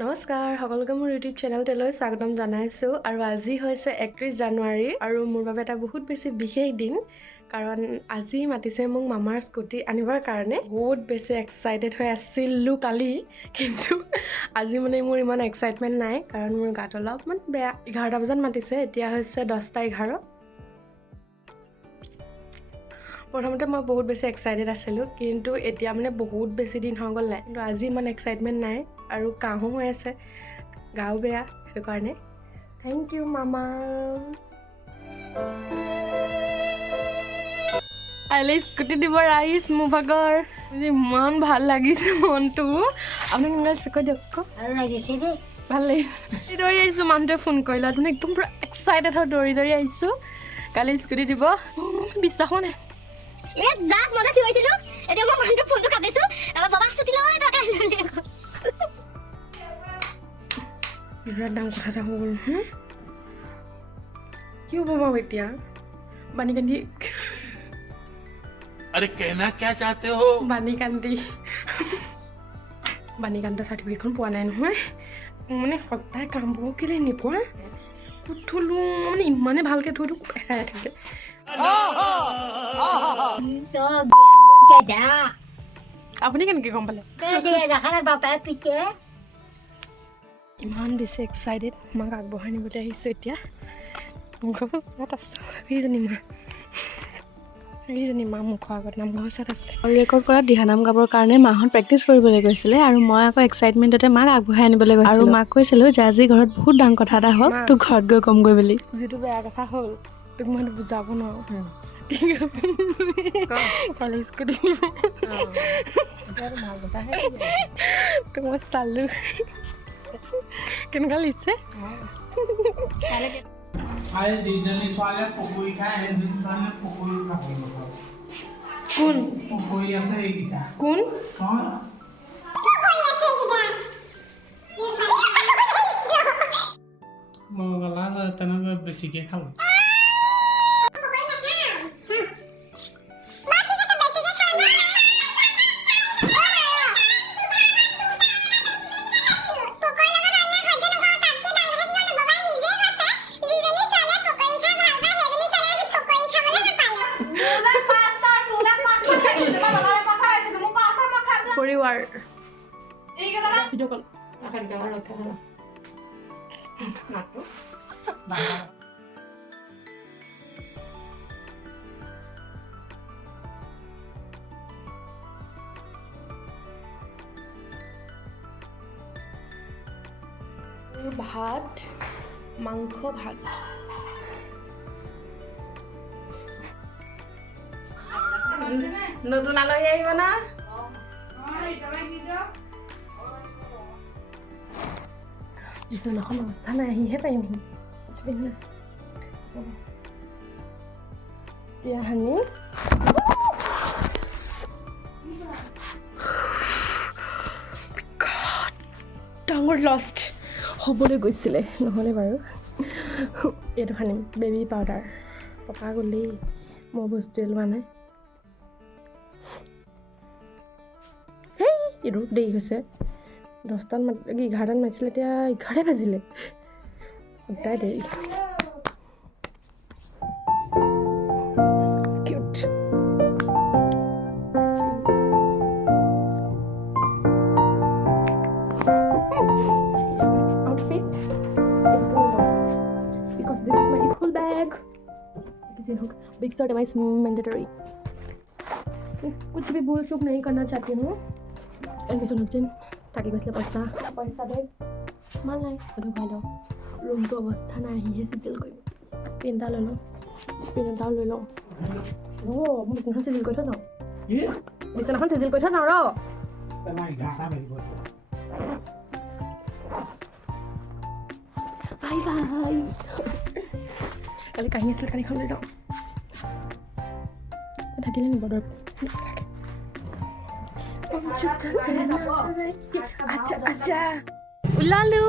নমস্কাৰ সকলোকে মোৰ ইউটিউব চেনেলটোলৈ স্বাগতম জনাইছোঁ আৰু আজি হৈছে 31 জানুৱাৰী আৰু মোৰ বাবে এটা বহুত বেছি বিশেষ দিন কাৰণ আজি মাতিছে মোক মামাৰ স্কুটি আনিবৰ কাৰণে বহুত বেছি এক্সাইটেড হৈ আছিলোঁ কালি কিন্তু আজি মানে মোৰ ইমান এক্সাইটমেণ্ট নাই কাৰণ মোৰ গাটো অলপমান বেয়া 11টা বজাত মাতিছে এতিয়া হৈছে 10:11 প্ৰথমতে মই বহুত বেছি এক্সাইটেড আছিলোঁ কিন্তু এতিয়া মানে বহুত বেছি দিন হৈ গ'ল নাই কিন্তু আজি ইমান এক্সাইটমেণ্ট নাই আৰু কাহো হৈ আছে গাও বেয়া সেইটো কাৰণে থেংক ইউ মামা কাইলৈ স্কুটি দিবৰ আহিছ মোৰ ভাগৰ ইমান ভাল লাগিছে মনটো আপোনাক ইংৰাজী কৈ দিয়ক ভাল লাগিছে দেই ভাল লাগিছে দৌৰি আহিছোঁ মানুহটোৱে ফোন কৰিলে তুমি একদম পূৰা এক্সাইটেড হৈ দৌৰি আহিছোঁ কালি স্কুটি দিব বিশ্বাস হোৱা নাই জাষ্ট মজা চিঞৰিছিলোঁ এতিয়া মই মানুহটোক ফোনটো কাটিছোঁ এবাৰ বাবাক ছুটি লৈ তাকে বিৰাট ডাঙৰ কথা এটা হৈ গ'ল কি হ'ব বাৰু এতিয়া বাণী কান্দি अरे कहना क्या चाहते हो বাণী কান্দি চাৰ্টিফিকেটখন পোৱা নাই নহয় মানে সদায় কামবোৰ কেলৈ এনেকুৱা ক'ত থ'লোঁ মানে ইমানে ভালকৈ থৈ হেৰাই থাকে আপুনি কেনেকৈ গম পালে ইমান বেছি এক্সাইটেড আমাক আগবঢ়াই নিবলৈ আহিছোঁ এতিয়া এইজনী মা মুখৰ আগত নামঘৰ ওচৰত আছে ৰেকৰ্ড কৰা দিহানাম গাবৰ কাৰণে মাহঁত প্ৰেক্টিচ কৰিবলৈ গৈছিলে আৰু মই আকৌ এক্সাইটমেণ্টতে মাক আগবঢ়াই আনিবলৈ গৈছিলোঁ আৰু মাক কৈছিলোঁ যে আজি ঘৰত বহুত ডাঙৰ কথা এটা হ'ল তোক ঘৰত গৈ ক'মগৈ বুলি যিটো বেয়া কথা হ'ল তোক মই বুজাব নোৱাৰোঁ কালি স্কুটি তোক মই চালোঁ কেনেকুৱা লাগিছে আৰে যেজনী ছোৱালীয়ে পকৰি খায় সেইজনী ছোৱালীয়ে পকৰি খাব নাপাব কোন পকৰি আছে এইকেইটা কোন হয় মই গলা তেনেকৈ বেছিকৈ খালোঁ পৰিৱাৰ ভিডিঅ' কল ভাত মাংস ভাত নতুন আলহী আহিব না বিছনাখন অৱস্থা নাই আহিহে পাৰিম এতিয়া সানি ডাঙৰ লষ্ট হ'বলৈ গৈছিলে নহ'লে বাৰু এইটো সানিম বেবী পাউডাৰ পকা গ'লেই মই বস্তুৱে লোৱা নাই এইটো দেৰি হৈছে 10টাত 11টাত মাতিছিলে এতিয়া 11 বাজিলে সদায় দেৰি cute outfit because this is my school bag big start is mandatory कुछ भी भूल चूक नहीं करना चाहती हूँ एडमिशन होचेन থাকি গৈছিলে পইচা দে মান নাই সেইটো ভাল ৰুমটো অৱস্থা নাই আহিহে চিজিল কৰিম পেন এটা লৈ লওঁ মই বিছনাখন চিজিল কৰি থৈ যাওঁ ৰ বাই বাই কালি কাহি আছিলে কাহিখন লৈ যাওঁ থাকিলে নিব দৰৱ আচ্ছা ওলালো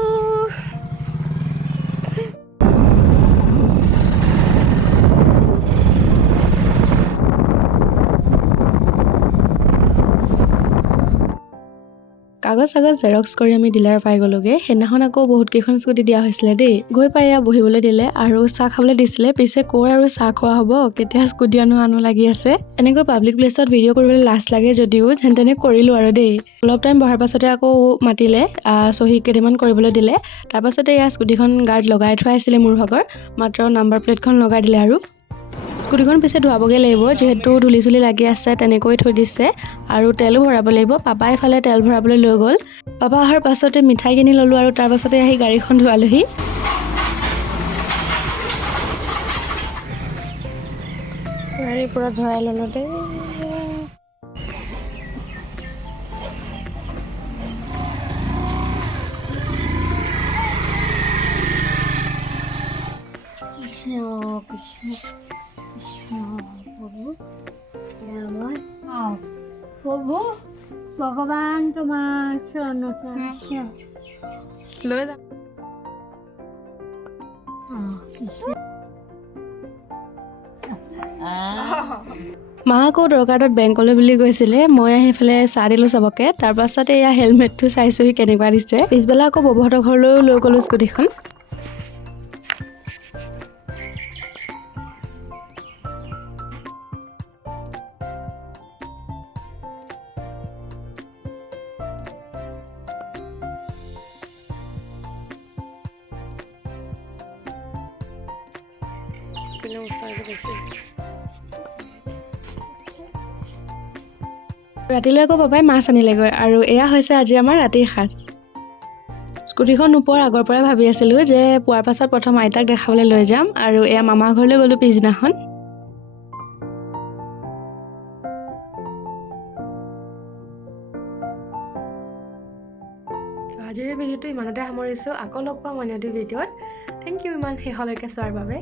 কাগজ জেৰক্স কৰি আমি ডিলাৰ পাই গ'লোগে। সেইদিনাখন আকৌ বহুত কেইখন স্কুটি দিয়া হৈছিলে দেই। গৈ পাই এয়া বহিবলৈ দিলে আৰু চাহ খাবলৈ দিছিলে। পিছে কৰ আৰু চাহ খোৱা হ'ব, কেতিয়া স্কুটি আনো লাগি আছে। এনেকৈ পাব্লিক প্লেচত ভিডিঅ' কৰিবলৈ লাজ লাগে যদিও যেন তেনে কৰিলোঁ আৰু দেই। অলপ টাইম বহাৰ পাছতে আকৌ মাতিলে, চহী কেইটামান কৰিবলৈ দিলে। তাৰপাছতে এয়া স্কুটিখন গাৰ্ড লগাই থোৱা আছিলে মোৰ ভাগৰ, মাত্ৰ নাম্বাৰ প্লেটখন লগাই দিলে আৰু। স্কুটিখন পিছে ধুৱাবগৈ লাগিব, যিহেতু ধূলি চুলি লাগি আছে তেনেকৈ থৈ দিছে। আৰু তেলো ভৰাব লাগিব। পাপাই ইফালে তেল ভৰাবলৈ লৈ গ'ল। পাপা অহাৰ পাছতে মিঠাই কিনি ল'লোঁ আৰু তাৰ পাছতে আহি গাড়ীখন ধোৱালোহি। গাড়ী পুৰা ধৰাই ল'লোঁ দেই। প্ৰভু ভগৱান তোমাৰ লৈ যাম। মা আকৌ দৰকাৰটোত বেংকলৈ বুলি গৈছিলে। মই আহি সেইফালে চাহ দিলোঁ চবকে। তাৰপাছতে এয়া হেলমেটটো চাইছোহি কেনেকুৱা দিছে। পিছবেলা আকৌ ববহঁতৰ ঘৰলৈও লৈ গ'লোঁ স্কুটিখন। ৰাতিলৈ আকৌ পাপাই মাছ আনিলেগৈ আৰু এয়া হৈছে আজি আমাৰ ৰাতিৰ সাজ। স্কুটিখন নোপোৱাৰ আগৰ পৰাই ভাবি আছিলোঁ যে পোৱাৰ পাছত প্ৰথম আইতাক দেখাবলৈ লৈ যাম আৰু এয়া মামাৰ ঘৰলৈ গ'লোঁ পিছদিনাখন। আজিৰ ভিডিঅ'টো ইমানতে সামৰিছোঁ। আকৌ লগ পাম অন্য এটি ভিডিঅ'ত। থেংক ইউ ইমান শেষলৈকে চোৱাৰ বাবে।